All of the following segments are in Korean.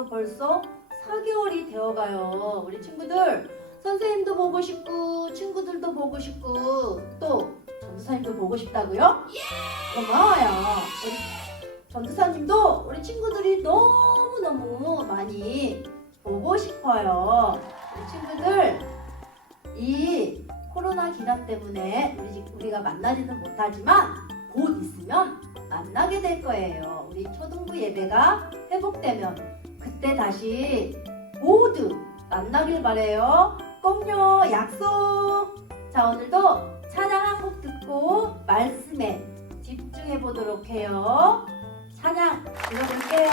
지나도 벌써 4개월이 되어가요. 우리 친구들 선생님도 보고 싶고 친구들도 보고 싶고 또 전도사님도 보고 싶다고요? 고마워요. 우리 전도사님도 우리 친구들이 너무너무 많이 보고 싶어요. 우리 친구들 이 코로나 기간 때문에 우리, 가 만나지는 못하지만 곧 있으면 만나게 될 거예요. 우리 초등부 예배가 회복되면 그때 다시 모두 만나길 바래요. 꼭요 약속. 자 오늘도 찬양 한 곡 듣고 말씀에 집중해 보도록 해요. 찬양 불러볼게요.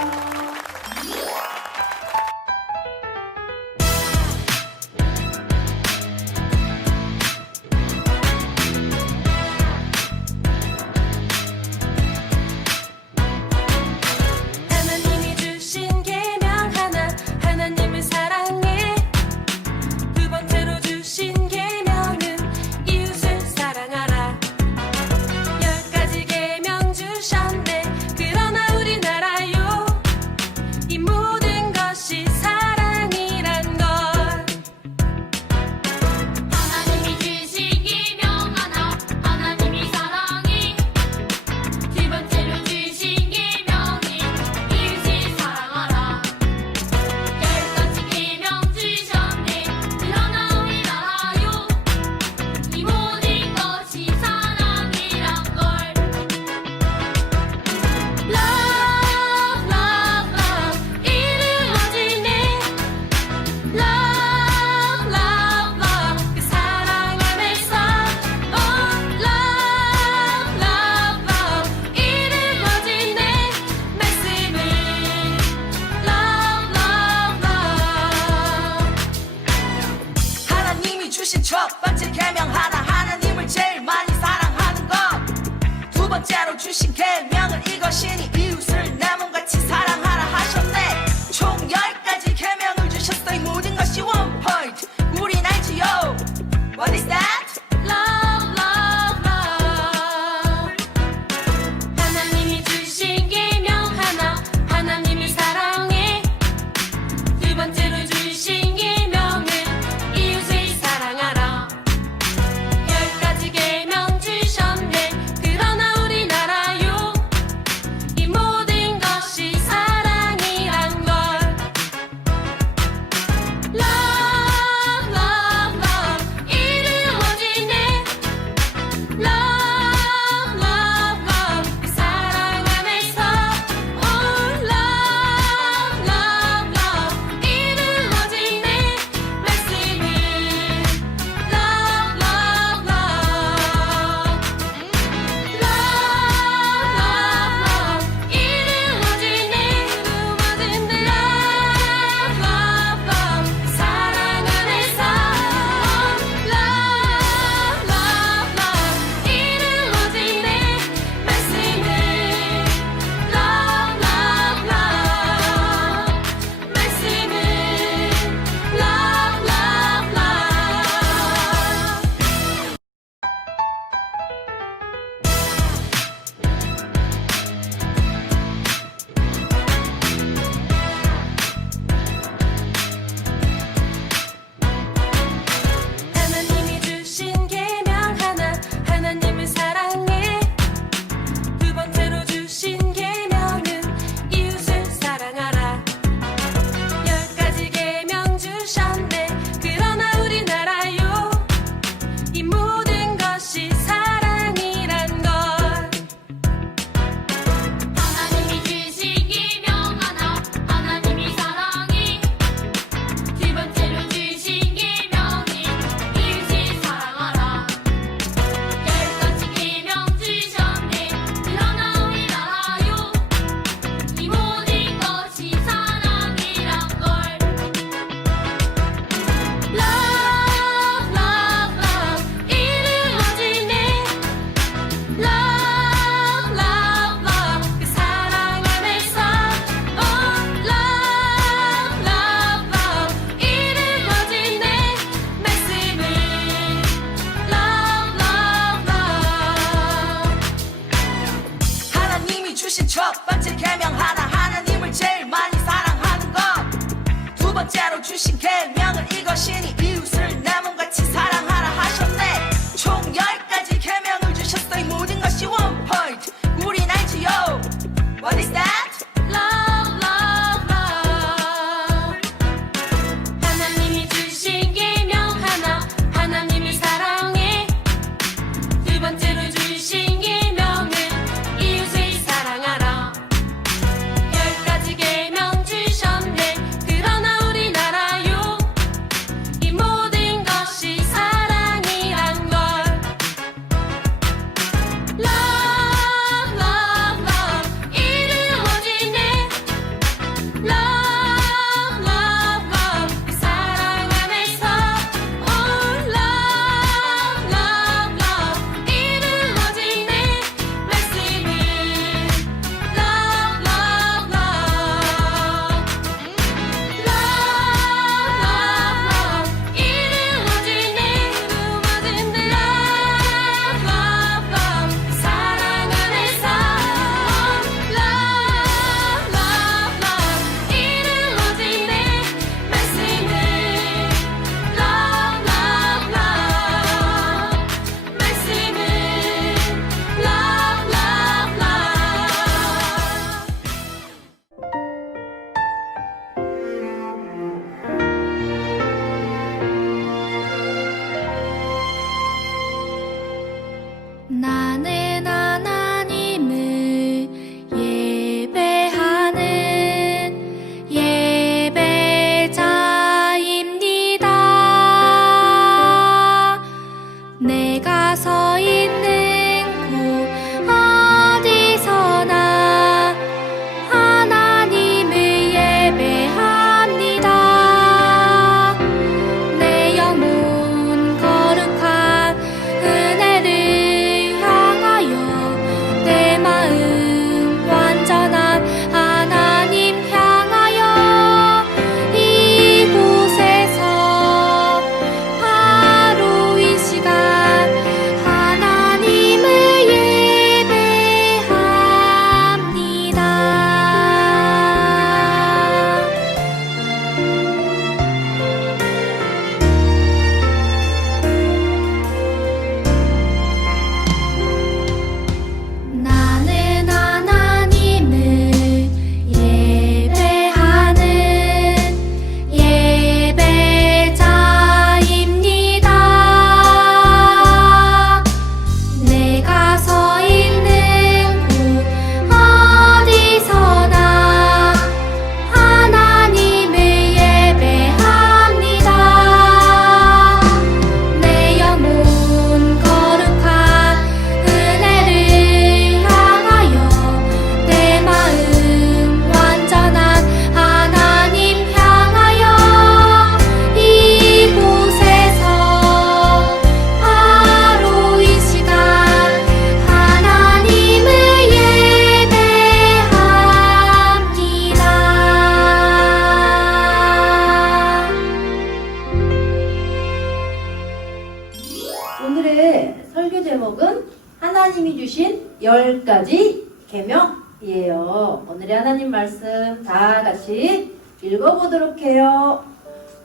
열 가지 계명이에요. 오늘의 하나님 말씀 다 같이 읽어보도록 해요.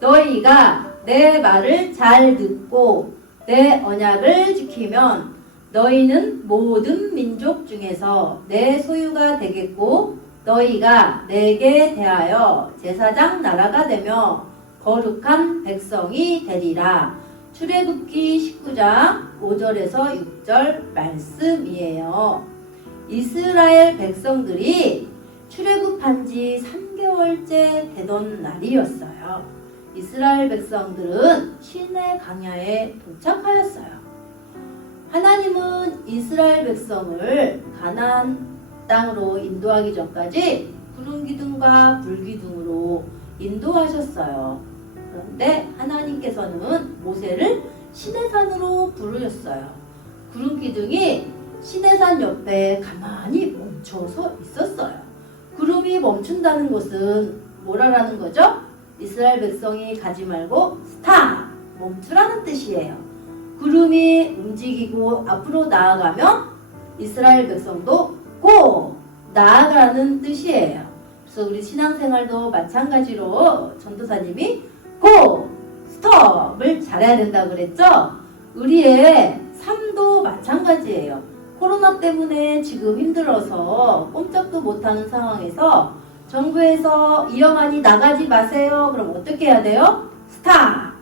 너희가 내 말을 잘 듣고 내 언약을 지키면 너희는 모든 민족 중에서 내 소유가 되겠고 너희가 내게 대하여 제사장 나라가 되며 거룩한 백성이 되리라. 출애굽기 19장 5절에서 6절 말씀이에요. 이스라엘 백성들이 출애굽한 지 3개월째 되던 날이었어요. 이스라엘 백성들은 시내 강야에 도착하였어요. 하나님은 이스라엘 백성을 가나안 땅으로 인도하기 전까지 구름 기둥과 불 기둥으로 인도하셨어요. 그런데 하나님께서는 모세를 시내산으로 부르셨어요. 구름 기둥이 시내산 옆에 가만히 멈춰서 있었어요. 구름이 멈춘다는 것은 뭐라라는 거죠? 이스라엘 백성이 가지 말고 스탑 멈추라는 뜻이에요. 구름이 움직이고 앞으로 나아가면 이스라엘 백성도 고 나아가라는 뜻이에요. 그래서 우리 신앙생활도 마찬가지로 전도사님이 고! 스톱을 잘해야 된다고 그랬죠? 우리의 삶도 마찬가지예요. 코로나 때문에 지금 힘들어서 꼼짝도 못하는 상황에서 정부에서 위험하니 나가지 마세요. 그럼 어떻게 해야 돼요? 스탑!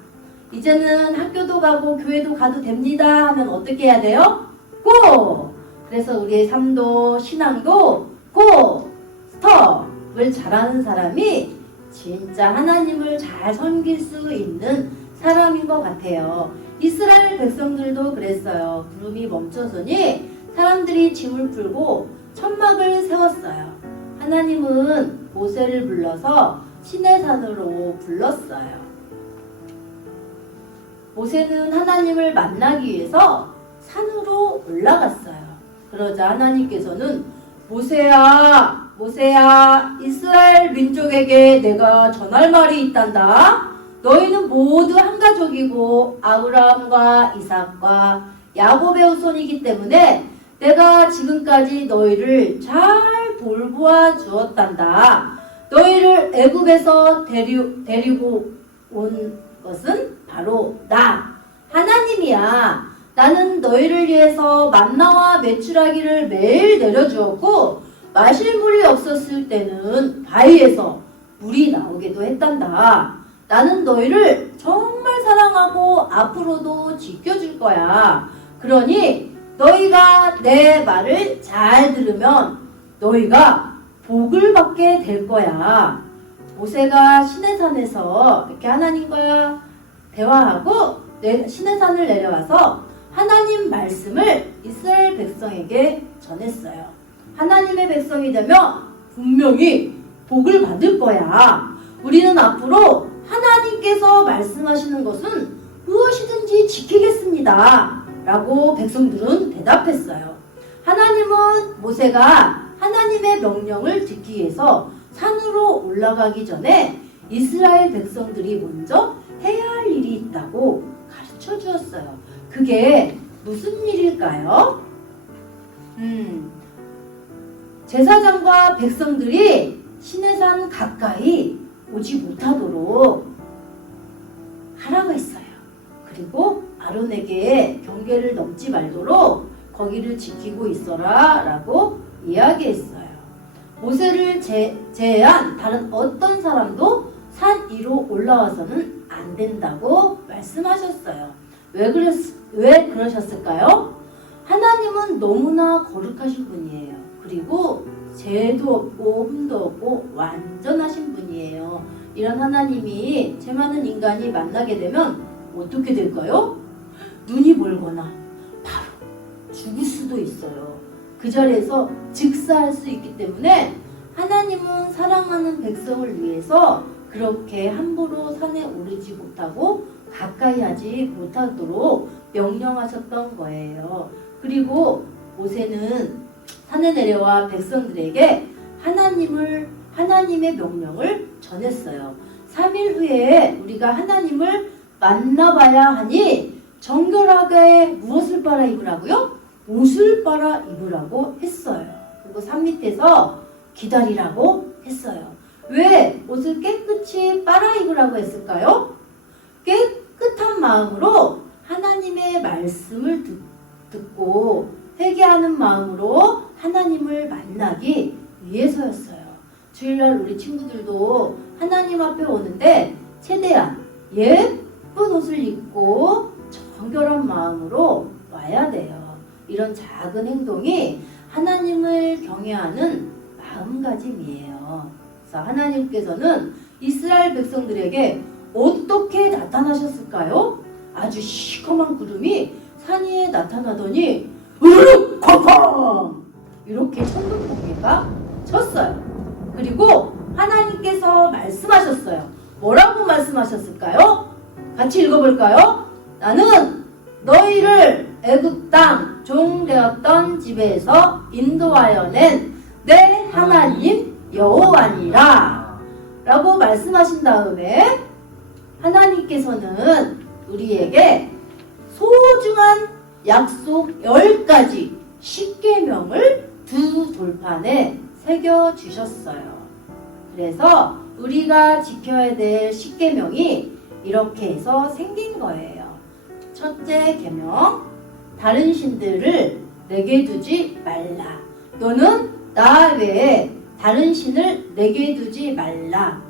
이제는 학교도 가고 교회도 가도 됩니다 하면 어떻게 해야 돼요? 고! 그래서 우리의 삶도 신앙도 고! 스톱을 잘하는 사람이 진짜 하나님을 잘 섬길 수 있는 사람인 것 같아요. 이스라엘 백성들도 그랬어요. 구름이 멈춰서니 사람들이 짐을 풀고 천막을 세웠어요. 하나님은 모세를 불러서 시내산으로 불렀어요. 모세는 하나님을 만나기 위해서 산으로 올라갔어요. 그러자 하나님께서는 모세야, 모세야, 이스라엘 민족에게 내가 전할 말이 있단다. 너희는 모두 한 가족이고 아브라함과 이삭과 야곱의 후손이기 때문에 내가 지금까지 너희를 잘 돌보아 주었단다. 너희를 애굽에서 데리, 데리고 온 것은 바로 나 하나님이야. 나는 너희를 위해서 만나와 메추라기를 매일 내려주었고 마실 물이 없었을 때는 바위에서 물이 나오기도 했단다. 나는 너희를 정말 사랑하고 앞으로도 지켜줄 거야. 그러니 너희가 내 말을 잘 들으면 너희가 복을 받게 될 거야. 모세가 시내산에서 이렇게 하나님과 대화하고 내- 시내산을 내려와서 하나님 말씀을 이스라엘 백성에게 전했어요. 하나님의 백성이 되면 분명히 복을 받을 거야. 우리는 앞으로 하나님께서 말씀하시는 것은 무엇이든지 지키겠습니다. 라고 백성들은 대답했어요. 하나님은 모세가 하나님의 명령을 듣기 위해서 산으로 올라가기 전에 이스라엘 백성들이 먼저 해야 할 일이 있다고 가르쳐 주었어요. 그게 무슨 일일까요? 음, 제사장과 백성들이 시내산 가까이 오지 못하도록 하라고 했어요. 그리고 아론에게 경계를 넘지 말도록 거기를 지키고 있어라 라고 이야기했어요. 모세를 제, 제외한 다른 어떤 사람도 산 위로 올라와서는 안 된다고 말씀하셨어요. 왜, 그랬, 왜 그러셨을까요? 하나님은 너무나 거룩하신 분이에요. 그리고 죄도 없고 흠도 없고 완전하신 분이에요. 이런 하나님이 죄 많은 인간이 만나게 되면 어떻게 될까요? 눈이 멀거나 바로 죽을 수도 있어요. 그 자리에서 즉사할 수 있기 때문에 하나님은 사랑하는 백성을 위해서 그렇게 함부로 산에 오르지 못하고 가까이 하지 못하도록 명령하셨던 거예요. 그리고 모세는 산에 내려와 백성들에게 하나님을 하나님의 명령을 전했어요. 3일 후에 우리가 하나님을 만나봐야 하니 정결하게 무엇을 빨아 입으라고요? 옷을 빨아 입으라고 했어요. 그리고 산 밑에서 기다리라고 했어요. 왜 옷을 깨끗이 빨아 입으라고 했을까요? 깨끗한 마음으로 하나님의 말씀을 듣, 듣고 회개하는 마음으로 하나님을 만나기 위해서였어요. 주일날 우리 친구들도 하나님 앞에 오는데 최대한 예쁜 옷을 입고 정결한 마음으로 와야 돼요. 이런 작은 행동이 하나님을 경외하는 마음가짐이에요. 그래서 하나님께서는 이스라엘 백성들에게 어떻게 나타나셨을까요? 아주 시커먼 구름이 산 위에 나타나더니 쾅쾅 이렇게 천둥 번개가 쳤어요. 그리고 하나님께서 말씀하셨어요. 뭐라고 말씀하셨을까요? 같이 읽어볼까요? 나는 너희를 애굽 땅 종되었던 집에서 인도하여 낸 내 하나님 여호와니라 라고 말씀하신 다음에 하나님께서는 우리에게 소중한 약속 10가지 10계명을 두 돌판에 새겨 주셨어요. 그래서 우리가 지켜야 될 십계명이 이렇게 해서 생긴 거예요. 첫째 계명 다른 신들을 내게 두지 말라. 너는 나 외에 다른 신을 내게 두지 말라.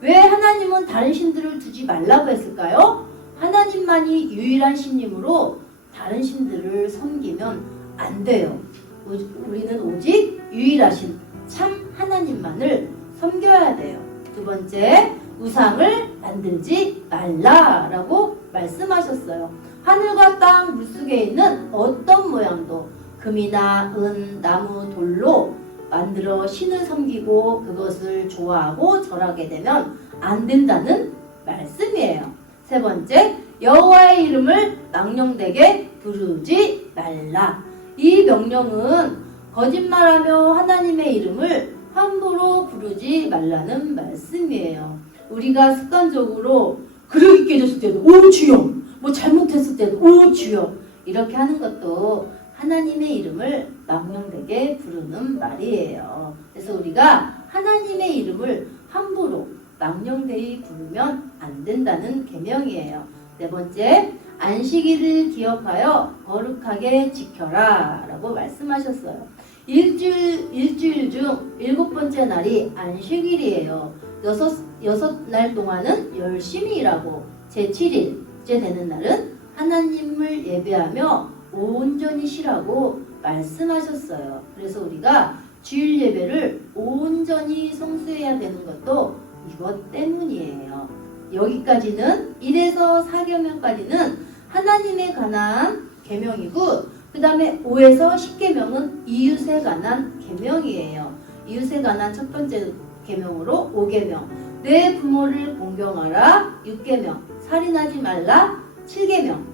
왜 하나님은 다른 신들을 두지 말라고 했을까요? 하나님만이 유일한 신님으로 다른 신들을 섬기면 안 돼요. 우- 우리는 오직 유일하신 참 하나님만을 섬겨야 돼요. 두 번째, 우상을 만들지 말라라고 말씀하셨어요. 하늘과 땅 물속에 있는 어떤 모양도 금이나 은, 나무, 돌로 만들어 신을 섬기고 그것을 좋아하고 절하게 되면 안 된다는 말씀이에요. 세 번째, 여호와의 이름을 망령되게 부르지 말라. 이 명령은 거짓말하며 하나님의 이름을 함부로 부르지 말라는 말씀이에요. 우리가 습관적으로 그릇이 깨졌을 때도 오 주여 뭐 잘못했을 때도 오 주여 이렇게 하는 것도 하나님의 이름을 망령되게 부르는 말이에요. 그래서 우리가 하나님의 이름을 함부로 망령되이 부르면 안 된다는 계명이에요. 네 번째, 안식일을 기억하여 거룩하게 지켜라 라고 말씀하셨어요. 일주일 일주일 중 일곱 번째 날이 안식일이에요. 여섯 여섯 날 동안은 열심히 일하고 제 7일째 되는 날은 하나님을 예배하며 온전히 쉬라고 말씀하셨어요. 그래서 우리가 주일 예배를 온전히 성수해야 되는 것도 이것 때문이에요. 여기까지는 1에서 4계명까지는 하나님에 관한 계명이고 그 다음에 5에서 10계명은 이웃에 관한 계명이에요. 이웃에 관한 첫 번째 계명으로 5계명. 내 부모를 공경하라 6계명. 살인하지 말라 7계명.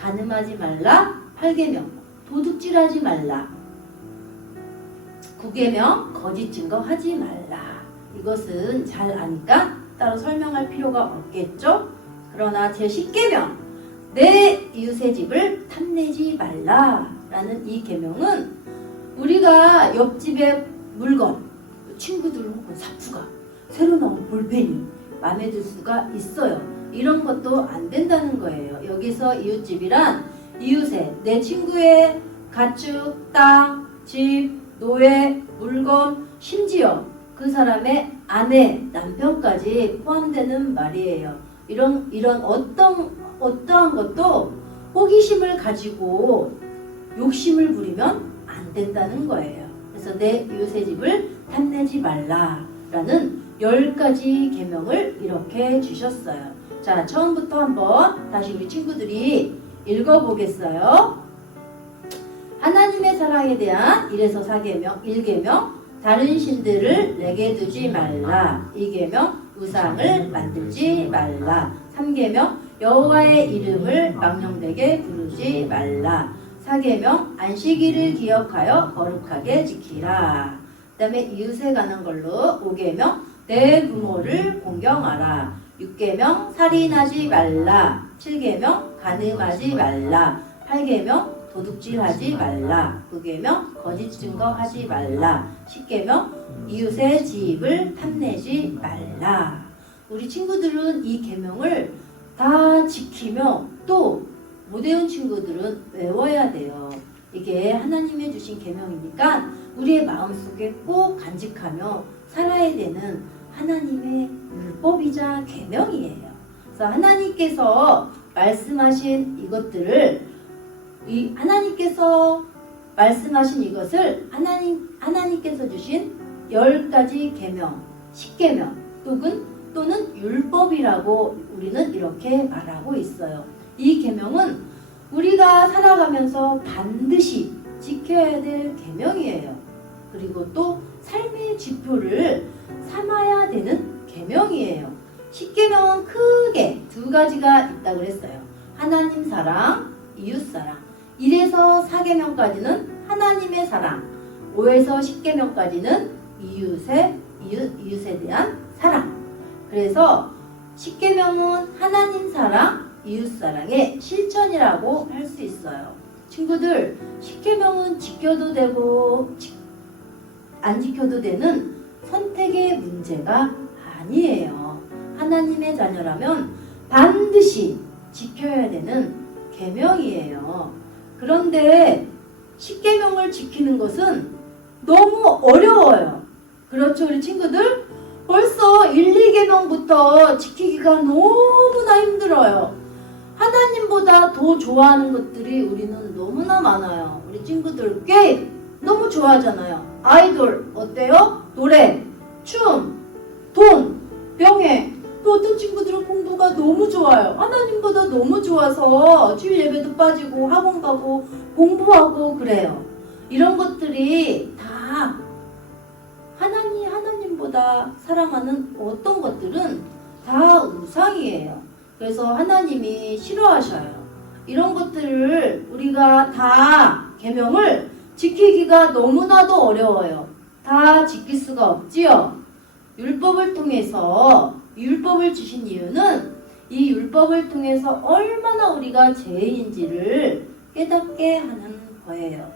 간음하지 말라 8계명. 도둑질하지 말라. 9계명 거짓 증거 하지 말라. 이것은 잘 아니까 따로 설명할 필요가 없겠죠? 그러나 제 10계명 내 이웃의 집을 탐내지 말라라는 이 계명은 우리가 옆집의 물건 친구들 혹은 사투가 새로 나온 볼펜이 마음에 들 수가 있어요. 이런 것도 안 된다는 거예요. 여기서 이웃집이란 이웃의 내 친구의 가축, 땅, 집, 노예, 물건, 심지어 그 사람의 아내, 남편까지 포함되는 말이에요. 이런 이런 어떤 어떠한 것도 호기심을 가지고 욕심을 부리면 안 된다는 거예요. 그래서 내 이웃의 집을 탐내지 말라라는 열 가지 계명을 이렇게 주셨어요. 자, 처음부터 한번 다시 우리 친구들이 읽어보겠어요. 하나님의 사랑에 대한 1에서 4계명, 1계명, 다른 신들을 내게 두지 말라. 2계명, 우상을 만들지 말라. 3계명, 여호와의 이름을 망령되게 부르지 말라. 4계명, 안식일을 기억하여 거룩하게 지키라. 그 다음에 이웃에 관한 걸로 5계명, 내 부모를 공경하라. 6계명, 살인하지 말라. 7계명, 간음하지 말라. 8계명, 도둑질하지 말라. 9계명 거짓 증거하지 말라. 10계명 이웃의 집을 탐내지 말라. 우리 친구들은 이 계명을 다 지키며 또 못 외운 친구들은 외워야 돼요. 이게 하나님의 주신 계명이니까 우리의 마음속에 꼭 간직하며 살아야 되는 하나님의 율법이자 계명이에요. 그래서 하나님께서 말씀하신 이것들을 이 하나님께서 말씀하신 이것을 하나님 하나님께서 주신 열 가지 계명, 십계명 또는 또는 율법이라고 우리는 이렇게 말하고 있어요. 이 계명은 우리가 살아가면서 반드시 지켜야 될 계명이에요. 그리고 또 삶의 지표를 삼아야 되는 계명이에요. 십계명은 크게 두 가지가 있다고 그랬어요. 하나님 사랑, 이웃 사랑. 1에서 4계명까지는 하나님의 사랑, 5에서 10계명까지는 이웃의 이웃, 이웃에 대한 사랑. 그래서 10계명은 하나님 사랑, 이웃 사랑의 실천이라고 할 수 있어요. 친구들, 10계명은 지켜도 되고 지- 안 지켜도 되는 선택의 문제가 아니에요. 하나님의 자녀라면 반드시 지켜야 되는 계명이에요. 그런데 십계명을 지키는 것은 너무 어려워요. 그렇죠, 우리 친구들? 벌써 1, 2계명부터 지키기가 너무나 힘들어요. 하나님보다 더 좋아하는 것들이 우리는 너무나 많아요. 우리 친구들 게임 너무 좋아하잖아요. 아이돌 어때요? 노래, 춤, 돈, 명예. 또 어떤 친구들은 공부가 너무 좋아요. 하나님보다 너무 좋아서 주일 예배도 빠지고 학원 가고 공부하고 그래요. 이런 것들이 다 하나님 하나님보다 사랑하는 어떤 것들은 다 우상이에요. 그래서 하나님이 싫어하셔요. 이런 것들을 우리가 다 계명을 지키기가 너무나도 어려워요. 다 지킬 수가 없지요. 율법을 통해서 율법을 주신 이유는 이 율법을 통해서 얼마나 우리가 죄인인지를 깨닫게 하는 거예요.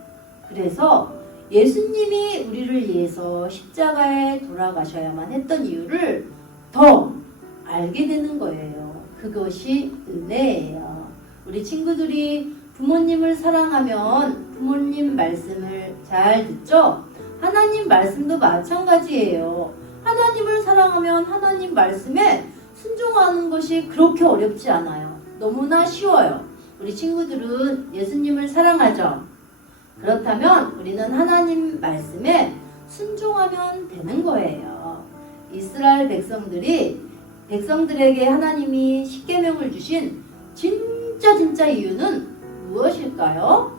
그래서 예수님이 우리를 위해서 십자가에 돌아가셔야만 했던 이유를 더 알게 되는 거예요. 그것이 은혜예요. 우리 친구들이 부모님을 사랑하면 부모님 말씀을 잘 듣죠? 하나님 말씀도 마찬가지예요. 하나님을 사랑하면 하나님 말씀에 순종하는 것이 그렇게 어렵지 않아요. 너무나 쉬워요. 우리 친구들은 예수님을 사랑하죠? 그렇다면 우리는 하나님 말씀에 순종하면 되는 거예요. 이스라엘 백성들이 백성들에게 하나님이 십계명을 주신 진짜 진짜 이유는 무엇일까요?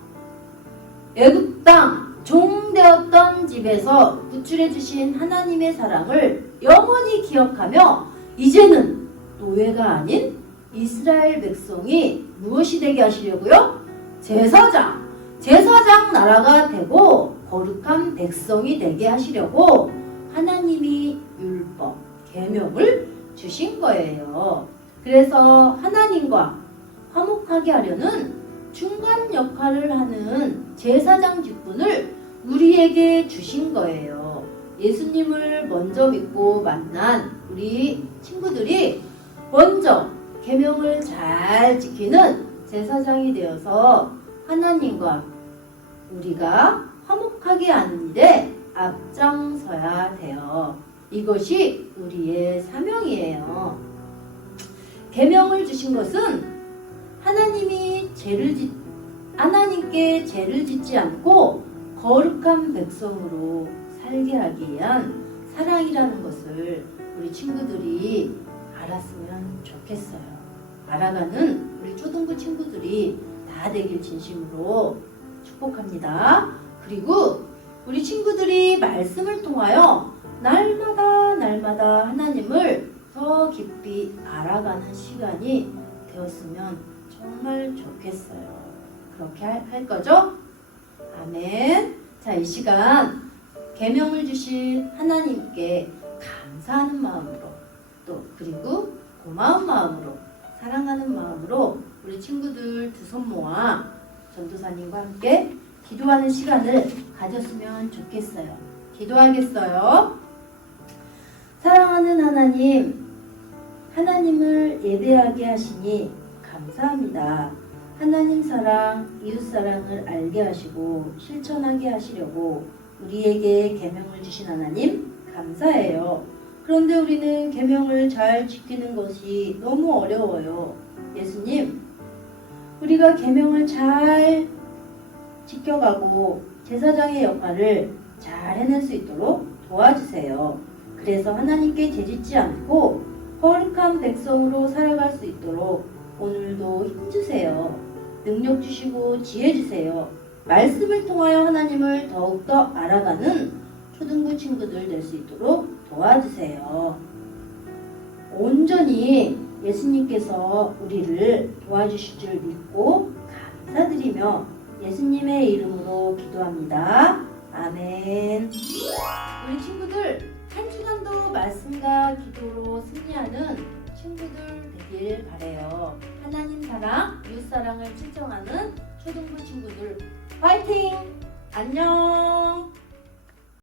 애굽 땅 종되었던 집에서 구출해 주신 하나님의 사랑을 영원히 기억하며 이제는 노예가 아닌 이스라엘 백성이 무엇이 되게 하시려고요? 제사장 제사장 나라가 되고 거룩한 백성이 되게 하시려고 하나님이 율법, 계명을 주신 거예요. 그래서 하나님과 화목하게 하려는 중간 역할을 하는 제사장 직분을 우리에게 주신 거예요. 예수님을 먼저 믿고 만난 우리 친구들이 먼저 계명을 잘 지키는 제사장이 되어서 하나님과 우리가 화목하게 하는 일에 앞장서야 돼요. 이것이 우리의 사명이에요. 계명을 주신 것은 하나님이 죄를 짓 하나님께 죄를 짓지 않고 거룩한 백성으로 살게 하기 위한 사랑이라는 것을 우리 친구들이 알았으면 좋겠어요. 알아가는 우리 초등부 친구들이 다 되길 진심으로 축복합니다. 그리고 우리 친구들이 말씀을 통하여 날마다 날마다 하나님을 더 깊이 알아가는 시간이 되었으면 정말 좋겠어요. 그렇게 할, 할 거죠? 아멘. 자, 이 시간 계명을 주신 하나님께 감사하는 마음으로 또 그리고 고마운 마음으로 사랑하는 마음으로 우리 친구들 두 손 모아 전도사님과 함께 기도하는 시간을 가졌으면 좋겠어요. 기도하겠어요. 사랑하는 하나님, 하나님을 예배하게 하시니 감사합니다. 하나님 사랑, 이웃 사랑을 알게 하시고 실천하게 하시려고 우리에게 계명을 주신 하나님 감사해요. 그런데 우리는 계명을 잘 지키는 것이 너무 어려워요. 예수님, 우리가 계명을 잘 지켜가고 제사장의 역할을 잘 해낼 수 있도록 도와주세요. 그래서 하나님께 죄짓지 않고 거룩한 백성으로 살아갈 수 있도록 오늘도 힘주세요. 능력 주시고 지혜 주세요. 말씀을 통하여 하나님을 더욱더 알아가는 초등부 친구들 될 수 있도록 도와주세요. 온전히 예수님께서 우리를 도와주실 줄 믿고 감사드리며 예수님의 이름으로 기도합니다. 아멘. 우리 친구들 한 주간도 말씀과 기도로 승리하는 친구들 되길 바래요. 하나님 사랑, 이웃 사랑을 친정하는 초등부 친구들 파이팅! 안녕.